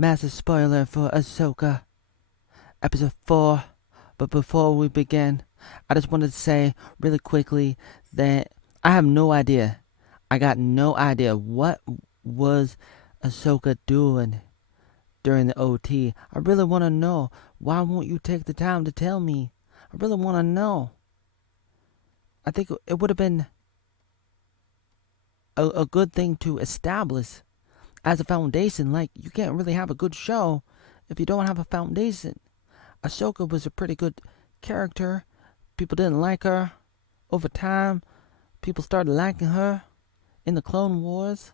Massive spoiler for Ahsoka, episode 4. But before we begin, I just wanted to say really quickly that I have no idea. I got no idea what was Ahsoka doing during the OT. I really want to know. Why won't you take the time to tell me? I really want to know. I think it would have been a good thing to establish as a foundation. Like, you can't really have a good show if you don't have a foundation. Ahsoka was a pretty good character. People didn't like her. Over time, people started liking her in the Clone Wars.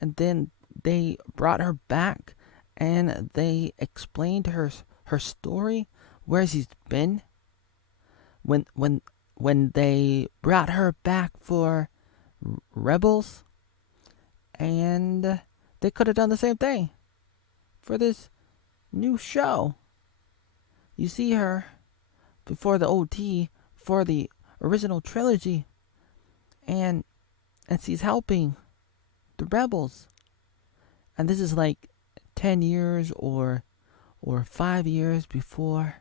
And then they brought her back and they explained her story, where she's been. When they brought her back for Rebels, and they could have done the same thing for this new show. You see her before the OT, for the original trilogy, and she's helping the rebels. And this is like 10 years or 5 years before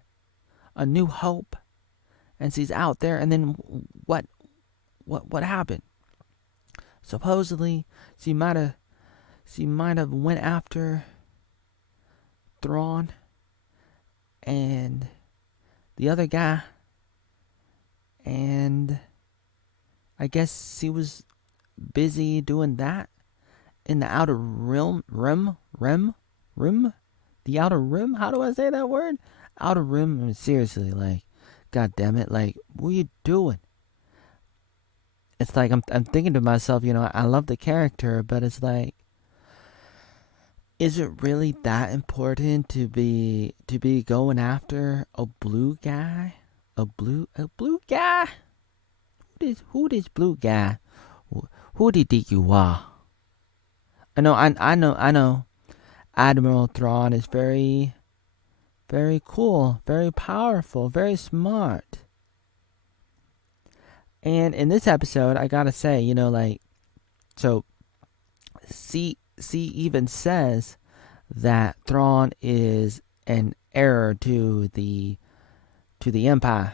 A New Hope, and she's out there. And then what happened? Supposedly she might have went after Thrawn and the other guy, and I guess she was busy doing that in the outer rim, the outer rim. How do I say that word? Outer rim. I mean, seriously, like, god damn it, like, what are you doing? It's like I'm thinking to myself, I love the character, but it's like, is it really that important to be going after a blue guy? A blue guy? Who this blue guy? Who do you think you are? I know. Admiral Thrawn is very, very cool, very powerful, very smart. And in this episode, I gotta say, so C even says that Thrawn is an heir to the Empire,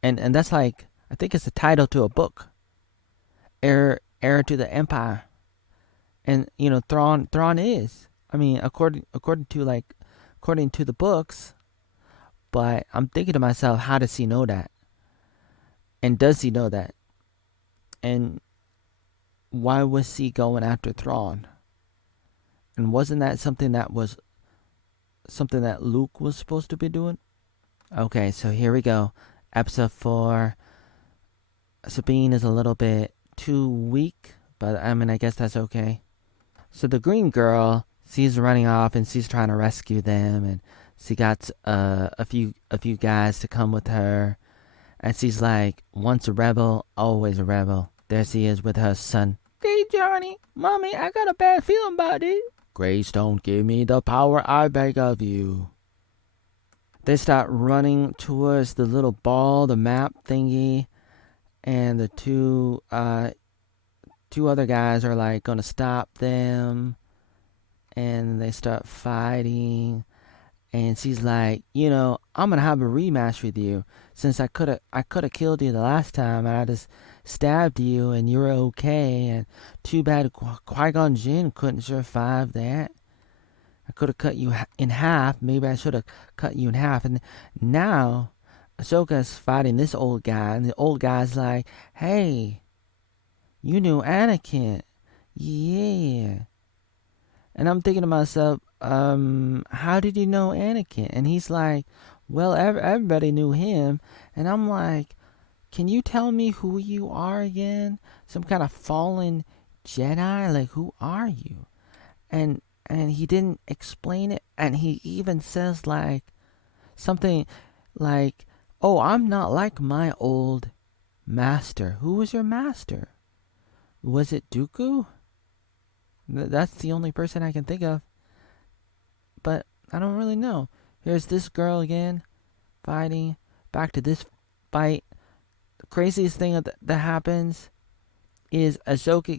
and that's like, I think it's the title to a book, heir to the Empire. And Thrawn is. I mean, according to the books. But I'm thinking to myself, how does he know that? And does he know that? And why was he going after Thrawn? And wasn't that something that Luke was supposed to be doing? Okay, so here we go. Episode 4. Sabine is a little bit too weak, but I mean, I guess that's okay. So the green girl, she's running off and she's trying to rescue them, and she got a few guys to come with her, and she's like, once a rebel, always a rebel. There she is with her son. Hey Johnny, mommy, I got a bad feeling about it. Grace, don't give me the power, I beg of you. They start running towards the little ball, the map thingy, and the two other guys are like gonna stop them, and they start fighting. And she's like, I'm gonna have a rematch with you, since I could have killed you the last time, and I just stabbed you and you were okay. And too bad Qui-Gon Jinn couldn't survive that. I could have cut you in half. Maybe I should have cut you in half. And now Ahsoka's fighting this old guy, and the old guy's like, hey, you knew Anakin. Yeah. And I'm thinking to myself, how did you know Anakin? And he's like, well, everybody knew him. And I'm like, can you tell me who you are again? Some kind of fallen Jedi? Like, who are you? And he didn't explain it. And he even says, like, something like, oh, I'm not like my old master. Who was your master? Was it Dooku? That's the only person I can think of. But I don't really know. Here's this girl again, fighting. Back to this fight. The craziest thing that happens is Ahsoka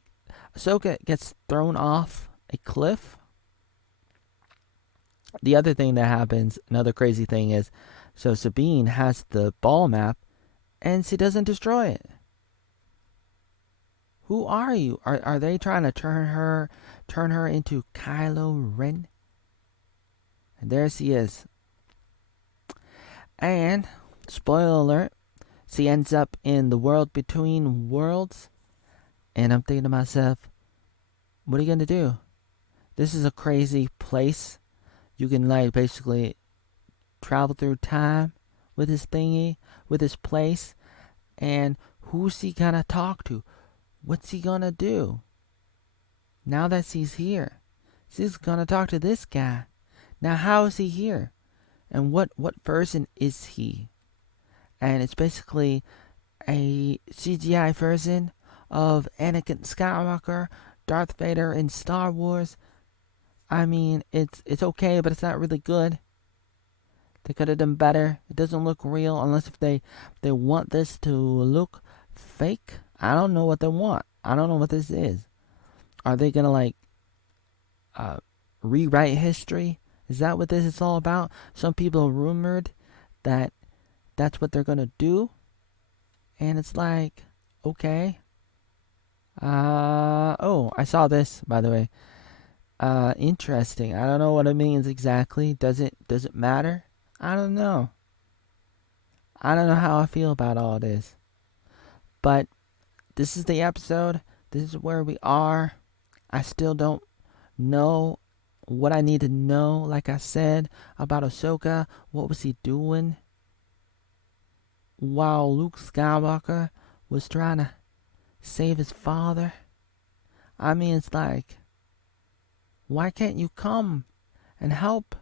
gets thrown off a cliff. The other thing that happens, another crazy thing is, so Sabine has the ball map and she doesn't destroy it. Who are you? Are they trying to turn her into Kylo Ren? And there she is. And spoiler alert, she ends up in the world between worlds. And I'm thinking to myself, what are you gonna do? This is a crazy place. You can like basically travel through time with this thingy, with this place. And who's he gonna talk to? What's he gonna do? Now that she's here, she's gonna talk to this guy. Now how is he here? And what version is he? And it's basically a CGI version of Anakin Skywalker, Darth Vader in Star Wars. I mean, it's okay, but it's not really good. They could have done better. It doesn't look real unless if they want this to look fake. I don't know what they want. I don't know what this is. Are they gonna like rewrite history? Is that what this is all about? Some people rumored that that's what they're gonna do, and it's like, okay. Oh, I saw this by the way. Interesting. I don't know what it means exactly. Does it matter? I don't know. I don't know how I feel about all this. But this is the episode. This is where we are. I still don't know what I need to know, like I said, about Ahsoka. What was he doing while Luke Skywalker was trying to save his father? I mean, it's like, why can't you come and help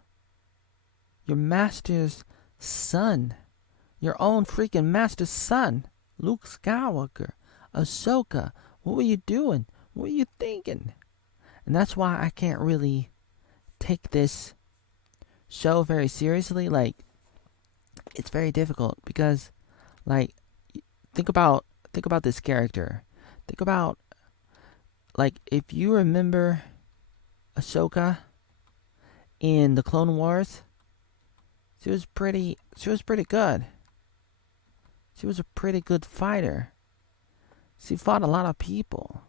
your master's son? Your own freaking master's son, Luke Skywalker. Ahsoka, what were you doing? What were you thinking? And that's why I can't really take this show very seriously. Like, it's very difficult because, like, think about this character. Think about, like, if you remember Ahsoka in the Clone Wars, she was pretty good. She was a pretty good fighter. She fought a lot of people.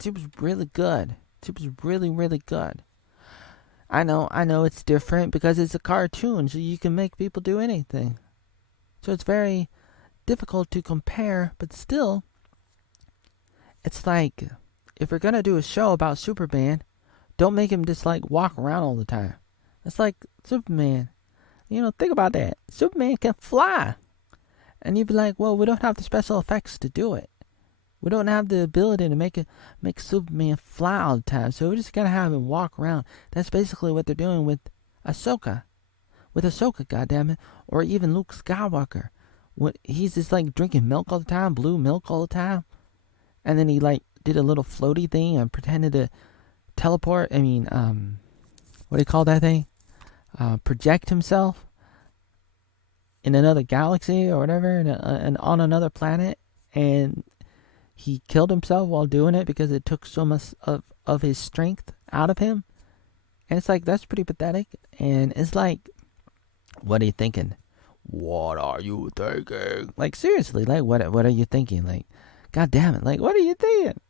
She was really good. She was really good. I know it's different because it's a cartoon, so you can make people do anything. So it's very difficult to compare, but still, it's like, if we're gonna do a show about Superman, don't make him just like walk around all the time. It's like Superman. Think about that. Superman can fly. And you'd be like, well, we don't have the special effects to do it. We don't have the ability to make Superman fly all the time. So we're just going to have him walk around. That's basically what they're doing with Ahsoka. With Ahsoka, goddammit. Or even Luke Skywalker. He's just like drinking milk all the time, blue milk all the time. And then he like did a little floaty thing and pretended to teleport. What do you call that thing? Project himself in another galaxy or whatever, and on another planet, and he killed himself while doing it because it took so much of his strength out of him. And it's like, that's pretty pathetic. And it's like, what are you thinking? What are you thinking? Like, seriously, like, what are you thinking? Like, god damn it, like, what are you thinking?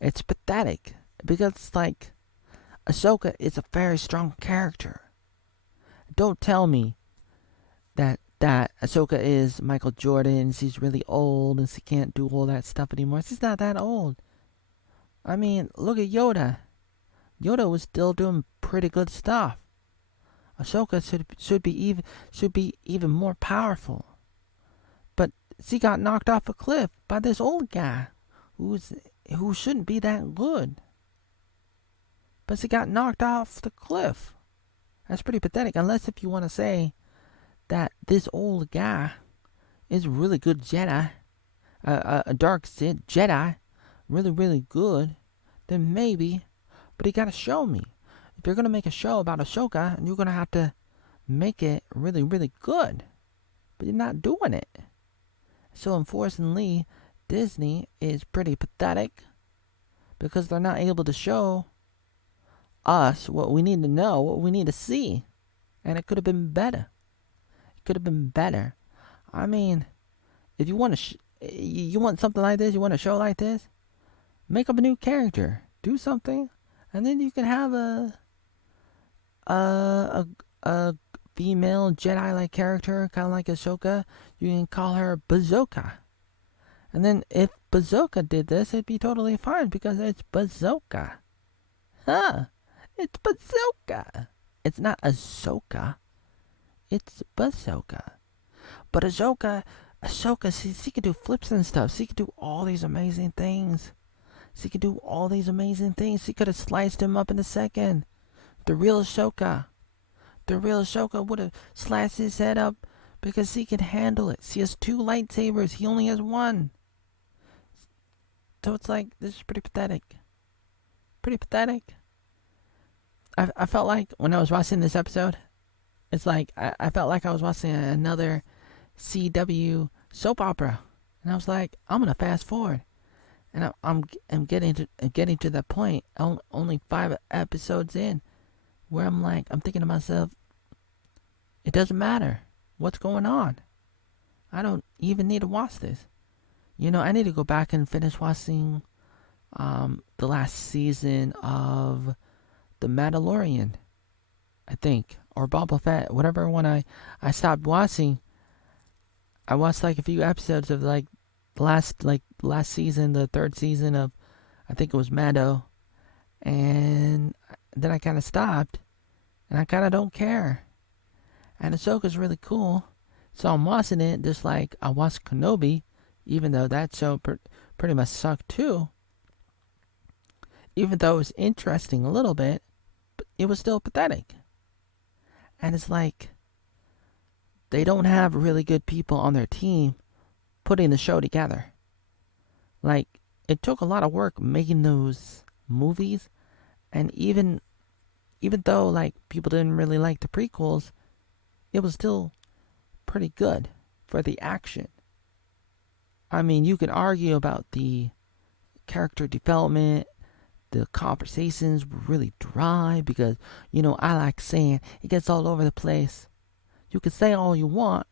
It's pathetic because it's like, Ahsoka is a very strong character. Don't tell me that Ahsoka is Michael Jordan. She's really old and she can't do all that stuff anymore. She's not that old. I mean, look at Yoda. Yoda was still doing pretty good stuff. Ahsoka should be even more powerful. But she got knocked off a cliff by this old guy who shouldn't be that good. But she got knocked off the cliff. That's pretty pathetic, unless if you want to say that this old guy is a really good Jedi, a dark Sith Jedi, really good, then maybe. But you gotta show me. If you're gonna make a show about Ahsoka, you're gonna have to make it really good. But you're not doing it. So unfortunately, Disney is pretty pathetic because they're not able to show us what we need to know, what we need to see. And it could have been better. It could have been better. I mean, if you want you want something like this, you want a show like this, make up a new character, do something, and then you can have a female Jedi-like character, kind of like Ahsoka. You can call her Bazooka. And then if Bazooka did this, it'd be totally fine because it's Bazooka. Huh? It's Bazooka. It's not Ahsoka. It's Bazooka. But Ahsoka, she could do flips and stuff. She could do all these amazing things. She could do all these amazing things. She could have sliced him up in a second. The real Ahsoka. The real Ahsoka would have sliced his head up because she can handle it. She has 2 lightsabers. He only has 1. So it's like, this is pretty pathetic. Pretty pathetic. I felt like when I was watching this episode, it's like I felt like I was watching another CW soap opera. And I was like, I'm going to fast forward. And I'm getting to that point, only 5 episodes in, where I'm thinking to myself, it doesn't matter what's going on. I don't even need to watch this. I need to go back and finish watching the last season of The Mandalorian, I think, or Boba Fett, whatever one I stopped watching. I watched like a few episodes of like last season, the 3rd season of, I think it was Mando, and then I kind of stopped, and I kind of don't care. And Ahsoka's really cool, so I'm watching it just like I watched Kenobi, even though that show pretty much sucked too. Even though it was interesting a little bit, but it was still pathetic. And it's like, they don't have really good people on their team putting the show together. Like, it took a lot of work making those movies, and even though like people didn't really like the prequels, it was still pretty good for the action. I mean, you could argue about the character development. The conversations were really dry because, I like saying it gets all over the place. You can say all you want,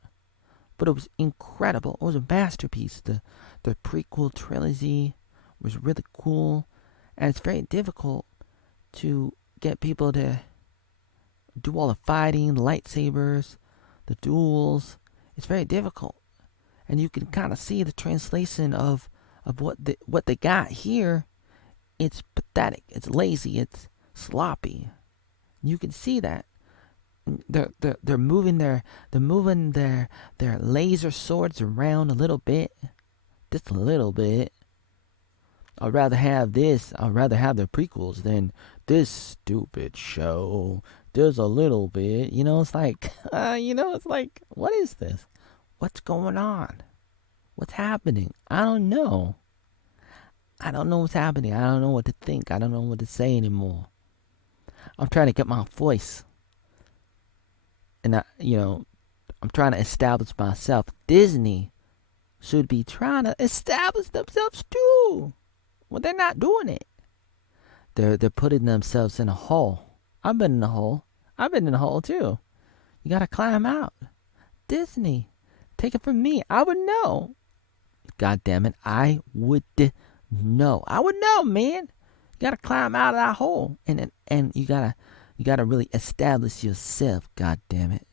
but it was incredible. It was a masterpiece. The prequel trilogy was really cool, and it's very difficult to get people to do all the fighting, the lightsabers, the duels. It's very difficult, and you can kind of see the translation of what they got here. It's pathetic. It's lazy. It's sloppy. You can see that. They're moving their laser swords around a little bit, just a little bit. I'd rather have this. I'd rather have the prequels than this stupid show. There's a little bit, It's like, it's like, what is this? What's going on? What's happening? I don't know. I don't know what's happening. I don't know what to think. I don't know what to say anymore. I'm trying to get my voice. And I'm trying to establish myself. Disney should be trying to establish themselves too. Well, they're not doing it. They're putting themselves in a hole. I've been in a hole. I've been in a hole too. You gotta climb out. Disney, take it from me. I would know. God damn it, I would know. I would know, man. You gotta climb out of that hole, and you gotta really establish yourself. God damn it.